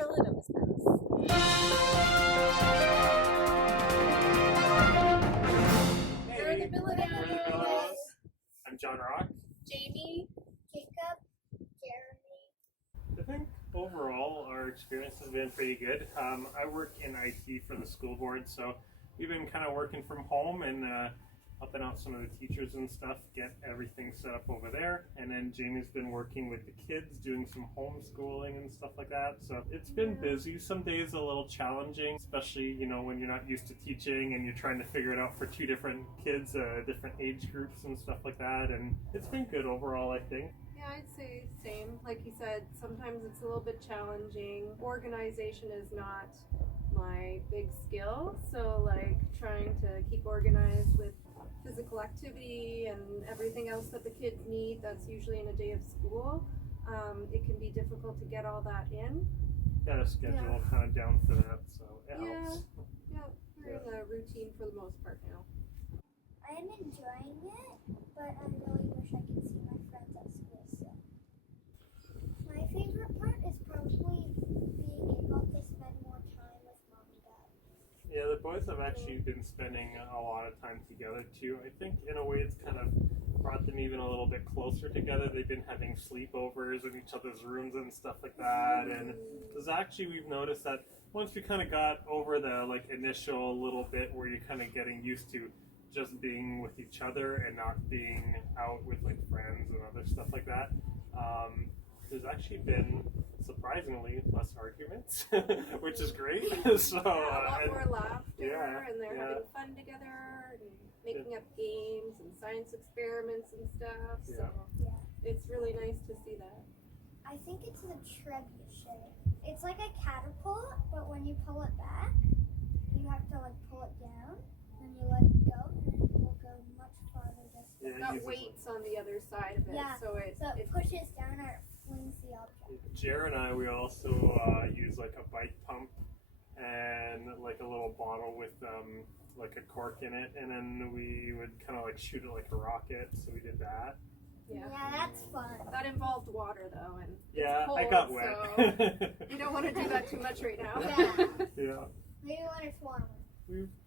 Philadelphia Spence. We're the Philadelphias. I'm John Rock. Jamie. Jacob. Jeremy. I think overall our experience has been pretty good. I work in IT for the school board, so we've been kind of working from home and helping out some of the teachers and stuff, get everything set up over there. And then Jamie's been working with the kids, doing some homeschooling and stuff like that. So it's been busy. Some days a little challenging, especially, when you're not used to teaching and you're trying to figure it out for two different kids, different age groups and stuff like that. And it's been good overall, I think. Yeah, I'd say same. Like you said, sometimes it's a little bit challenging. Organization is not my big skill, so like trying to keep organized with physical activity and everything else that the kids need, that's usually in a day of school. It can be difficult to get all that in. Got a schedule kind of down for that, so it helps. Yeah, we're in a routine for the most part now. I'm enjoying it, but I really wish I could see my friends at school still. My favorite part is probably being able to spend more time with mom and dad. Yeah, the boys have actually been spending a lot of time together too. I think in a way it's kind of brought them even a little bit closer together. They've been having sleepovers in each other's rooms and stuff like that. And there's actually, we've noticed that once we kind of got over the initial little bit where you're kind of getting used to just being with each other and not being out with friends and other stuff like that, there's actually been surprisingly less arguments, which is great. So a lot more laughter, and they're yeah. having fun together and making up games and science experiments and stuff. So Yeah. it's really nice to see that. I think it's the trebuchet. It's like a catapult, but when you pull it back, you have to pull it down, and you let it go, and it will go much farther distance. Yeah, It's got uses weights on the other side of it, Yeah, so it pushes down or it flings the object. Jared and I, we also use a bike pump and a little bottle with a cork in it, and then we would kind of shoot it like a rocket. So we did that. Yeah, that's fun. That involved water though, and Yeah, it's cold, I got wet. So you don't want to do that too much right now. Yeah. Yeah. Maybe when it's warmer.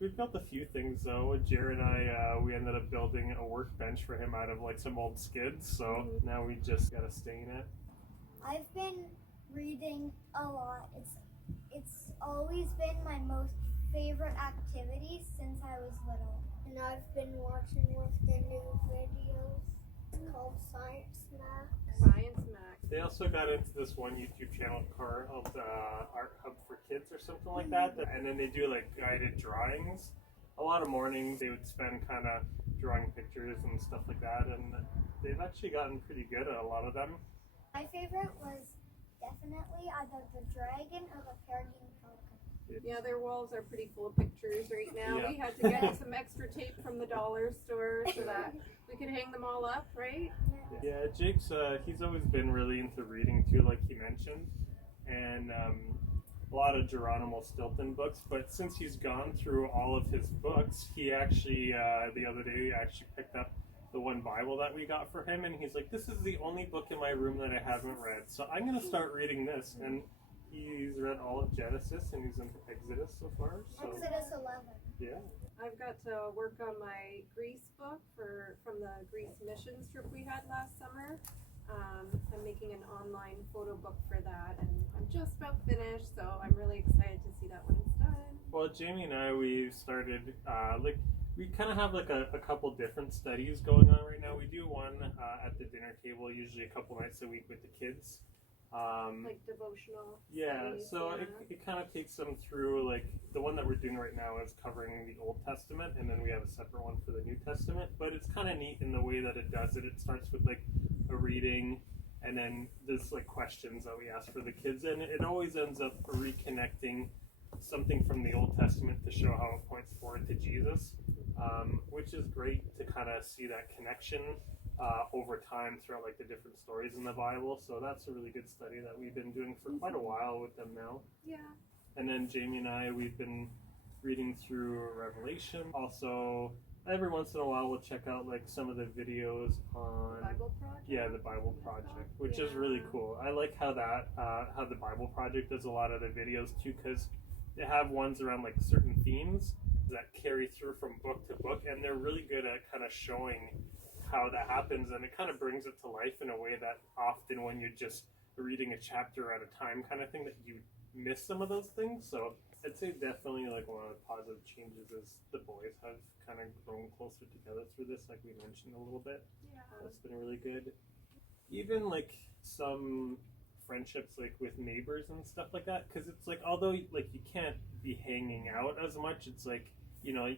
We've built a few things though. Jared and I, we ended up building a workbench for him out of some old skids. So now we just gotta stain it. I've been reading a lot. It's always been my most favorite activity since I was little. And I've been watching with the new videos. It's called Science Max. Science Max. They also got into this one YouTube channel called Art Hub for Kids or something like that. And then they do guided drawings. A lot of mornings they would spend kind of drawing pictures and stuff like that. And they've actually gotten pretty good at a lot of them. My favorite was definitely either the dragon or the peregrine pelican. Yeah, their walls are pretty full of pictures right now. Yeah. We had to get some extra tape from the dollar store so that we could hang them all up, right? Yeah, Jake's he's always been really into reading too, like he mentioned, and a lot of Geronimo Stilton books. But since he's gone through all of his books, he actually the other day actually picked up the one Bible that we got for him, and he's like, "This is the only book in my room that I haven't read, so I'm gonna start reading this." And he's read all of Genesis, and he's into Exodus so far. So Exodus 11. yeah. I've got to work on my Greece book from the Greece missions trip we had last summer. I'm making an online photo book for that, and I'm just about finished, so I'm really excited to see that when it's done. Well, Jamie and I, we started, we kind of have a couple different studies going on right now. We do one at the dinner table, usually a couple nights a week with the kids. Devotional Yeah, studies, so it kind of takes them through, the one that we're doing right now is covering the Old Testament, and then we have a separate one for the New Testament. But it's kind of neat in the way that it does it. It starts with a reading, and then there's questions that we ask for the kids, and it always ends up reconnecting something from the Old Testament to show how it points forward to Jesus, which is great to kind of see that connection over time throughout the different stories in the Bible. So that's a really good study that we've been doing for quite a while with them now. Yeah. And then Jamie and I, we've been reading through Revelation. Also, every once in a while we'll check out like some of the videos on Bible Project? Yeah, the Bible Project, which is really Yeah. cool. I like how that how the Bible Project does a lot of the videos too, because they have ones around like certain themes that carry through from book to book, and they're really good at kind of showing how that happens, and it kind of brings it to life in a way that often when you're just reading a chapter at a time kind of thing that you miss some of those things. So I'd say definitely like one of the positive changes is the boys have kind of grown closer together through this, like we mentioned a little bit. Yeah. That's been really good. Even like some friendships like with neighbors and stuff like that, because it's like, although like you can't be hanging out as much, it's like, you know,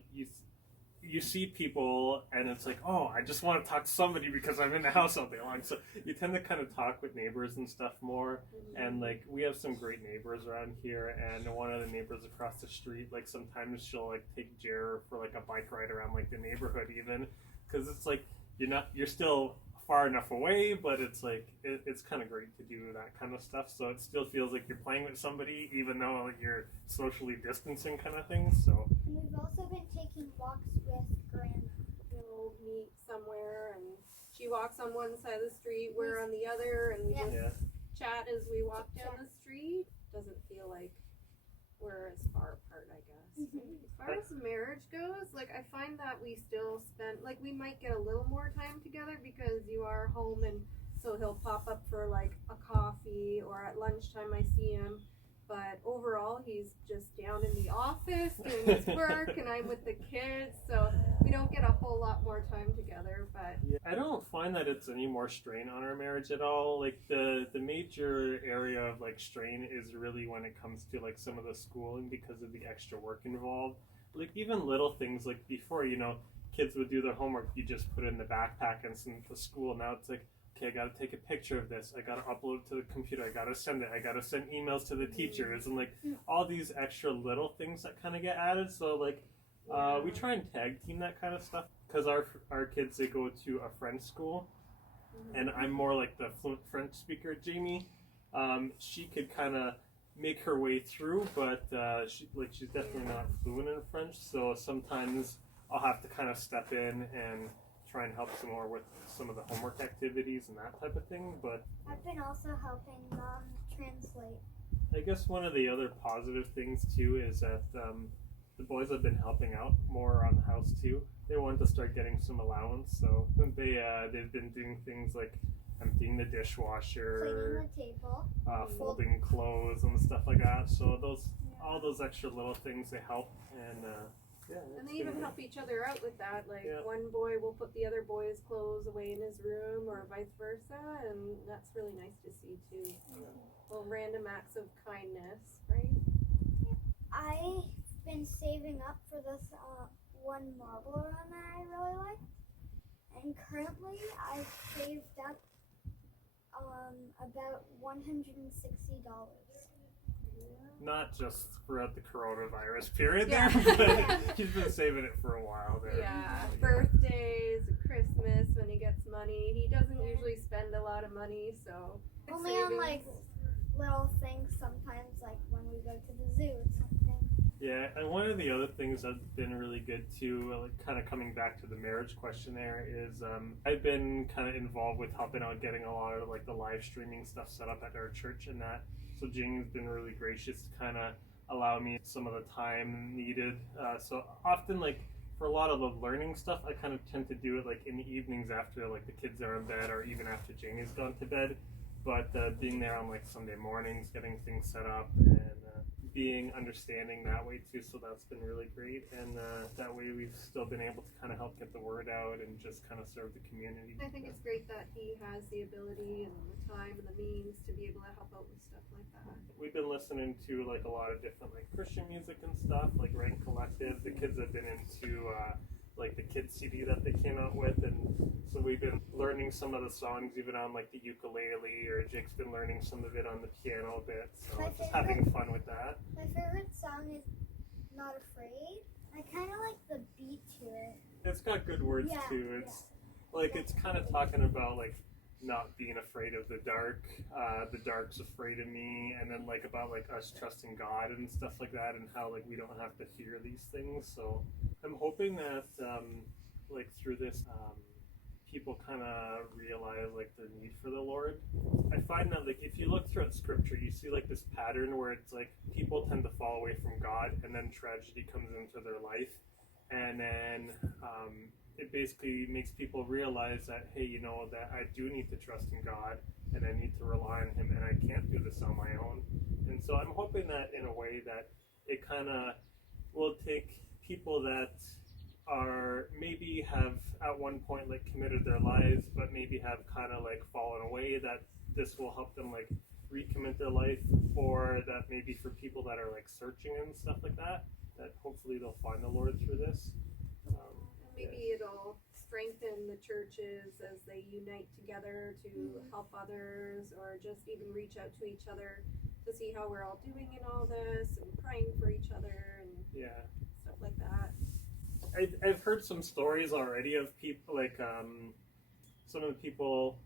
you see people and it's like, oh, I just want to talk to somebody because I'm in the house all day long. So you tend to kind of talk with neighbors and stuff more. And like we have some great neighbors around here, and one of the neighbors across the street, like sometimes she'll like take Jer for like a bike ride around like the neighborhood, even because it's like you're still far enough away, but it's like it's kind of great to do that kind of stuff. So it still feels like you're playing with somebody, even though you're socially distancing, kind of thing. So And we've also been taking walks with Grandma. We'll meet somewhere, and she walks on one side of the street, we're on the other, and we Yeah. just chat as we walk down the street. Doesn't feel like we're as far apart, I guess. Mhm. As far as marriage goes, like I find that we still spend, like we might get a little more time together because you are home, and so he'll pop up for like a coffee, or at lunchtime I see him. But overall, he's just down in the office doing his work, and I'm with the kids, so we don't get a whole lot more time together. But yeah, I don't find that it's any more strain on our marriage at all. Like the major area of like strain is really when it comes to like some of the schooling, because of the extra work involved. Like even little things, like before, you know, kids would do their homework, you just put it in the backpack and send it to school. Now it's like, okay, I gotta take a picture of this, I gotta upload it to the computer, I gotta send it, I gotta send emails to the teachers, and like all these extra little things that kind of get added. So like we try and tag team that kind of stuff, because our kids, they go to a French school, and I'm more like the fluent French speaker. Jamie, she could kind of make her way through, but she's definitely not fluent in French. So sometimes I'll have to kind of step in and try and help some more with some of the homework activities and that type of thing. But I've been also helping Mom translate. I guess one of the other positive things too is that the boys have been helping out more around the house too. They want to start getting some allowance, so they've been doing things like emptying the dishwasher, Cleaning the table. folding clothes and stuff like that. So all those extra little things, they help, and yeah. and it's they even been- help each other out with that. Like Yeah. one boy will put the other boy's clothes away in his room, or vice versa, and that's really nice to see too. Little random acts of kindness, right? I've been saving up for this one marble run that I really like, and currently I've saved up about $160. Not just throughout the coronavirus period Yeah. there, but he's been saving it for a while there. Yeah, birthdays, Christmas, when he gets money. He doesn't usually spend a lot of money, so Only on like little things sometimes, like when we go to the zoo or something. Yeah, and one of the other things that's been really good too, like kind of coming back to the marriage question there, is I've been kind of involved with helping out getting a lot of like the live streaming stuff set up at our church and that. So Jing's been really gracious to kind of allow me some of the time needed. So often, like for a lot of the learning stuff, I kind of tend to do it like in the evenings after like the kids are in bed, or even after Jamie's gone to bed. But being there on like Sunday mornings, getting things set up, and being understanding that way too, so that's been really great. And that way we've still been able to kind of help get the word out and just kind of serve the community. I think it's great that he has the ability and the time and the means to be able to help out with stuff like that. We've been listening to like a lot of different like Christian music and stuff, like Rain Collective. The kids have been into like the kids CD that they came out with, and so we've been learning some of the songs even on like the ukulele, or Jake's been learning some of it on the piano a bit, so My just favorite- having fun with that. My favorite song is Not Afraid. I kind of like the beat to it. It's got good words Yeah, too. It's like it's kind of talking about like not being afraid of the dark. The dark's afraid of me, and then like about like us trusting God and stuff like that, and how like we don't have to fear these things. So I'm hoping that like through this people kind of realize like the need for the Lord. I find that like if you look throughout Scripture, you see like this pattern where it's like people tend to fall away from God, and then tragedy comes into their life, and then it basically makes people realize that, hey, you know, that I do need to trust in God, and I need to rely on Him, and I can't do this on my own. And so I'm hoping that in a way that it kind of will take people that are maybe have at one point like committed their lives, but maybe have kind of like fallen away, that this will help them like recommit their life, or that maybe for people that are like searching and stuff like that, that hopefully they'll find the Lord through this. Maybe it'll strengthen the churches as they unite together to help others, or just even reach out to each other to see how we're all doing in all this, and praying for each other and stuff like that. I've heard some stories already of people like some of the people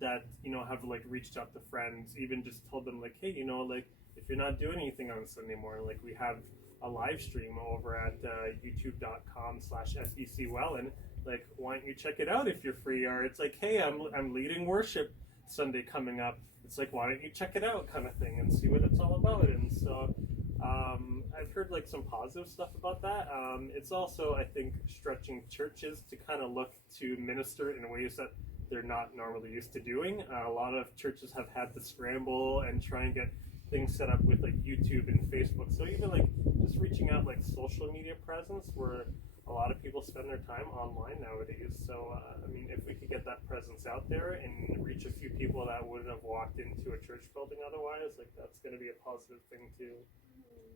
that, you know, have like reached out to friends, even just told them like, hey, you know, like if you're not doing anything on Sunday morning, like we have a live stream over at youtube.com/FBCWellen. Like, why don't you check it out if you're free? Or it's like, hey, I'm leading worship Sunday coming up. It's like, why don't you check it out, kind of thing, and see what it's all about. And so I've heard like some positive stuff about that. It's also, I think, stretching churches to kind of look to minister in ways that they're not normally used to doing. A lot of churches have had to scramble and try and get things set up with like YouTube and Facebook. So even like just reaching out like social media presence, where a lot of people spend their time online nowadays. So I mean, if we could get that presence out there and reach a few people that wouldn't have walked into a church building otherwise, like that's going to be a positive thing too.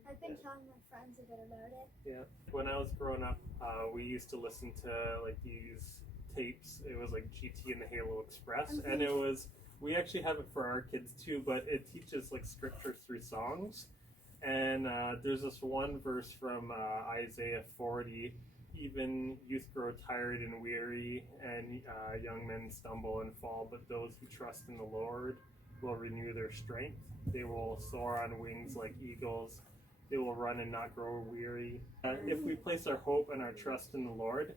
I've been telling my friends a bit about it. Yeah. When I was growing up, we used to listen to like these tapes. It was like GT and the Halo Express, and it was, we actually have it for our kids too, but it teaches like scripture through songs. And there's this one verse from Isaiah 40, even youth grow tired and weary, and young men stumble and fall, but those who trust in the Lord will renew their strength. They will soar on wings like eagles. They will run and not grow weary. If we place our hope and our trust in the Lord,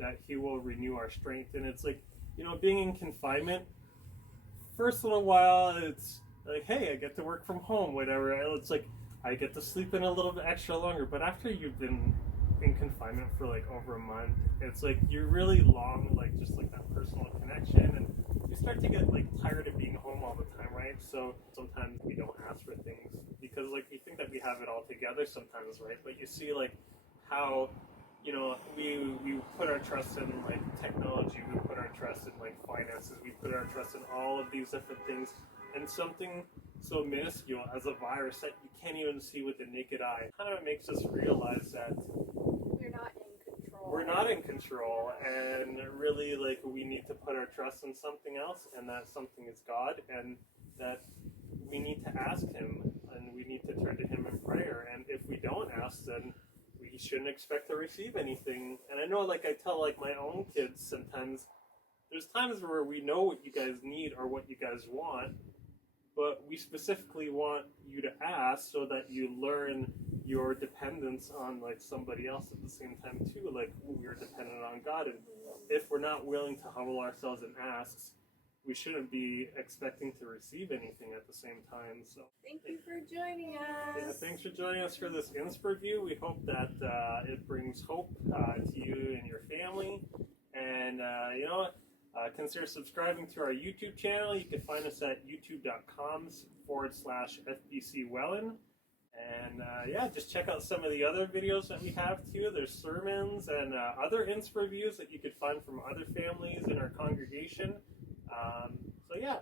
that He will renew our strength. And it's like, you know, being in confinement, first little while, it's like, hey, I get to work from home, whatever. It's like, I get to sleep in a little bit extra longer. But after you've been in confinement for like over a month, it's like you really long, like just like that personal connection, and you start to get like tired of being home all the time, right? So sometimes we don't ask for things because like we think that we have it all together sometimes, right? But you see like how, you know, we put our trust in like technology, we put our trust in like finances, we put our trust in all of these different things, and something so minuscule as a virus that you can't even see with the naked eye kind of makes us realize that we're not in control, and really like we need to put our trust in something else, and that something is God, and that we need to ask Him, and we need to turn to Him in prayer. And if we don't ask, then we shouldn't expect to receive anything. And I know, like I tell like my own kids sometimes, there's times where we know what you guys need or what you guys want, but we specifically want you to ask so that you learn your dependence on like somebody else at the same time too. Like we're dependent on God, and if we're not willing to humble ourselves and ask, we shouldn't be expecting to receive anything at the same time. So thank you for joining us. Yeah, thanks for joining us for this Inspir-View. We hope that it brings hope to you and your family. And you know what? Consider subscribing to our YouTube channel. You can find us at youtube.com/FBCWellen. And yeah, just check out some of the other videos that we have too. There's sermons and other Inspir-Views that you could find from other families in our congregation. So yeah.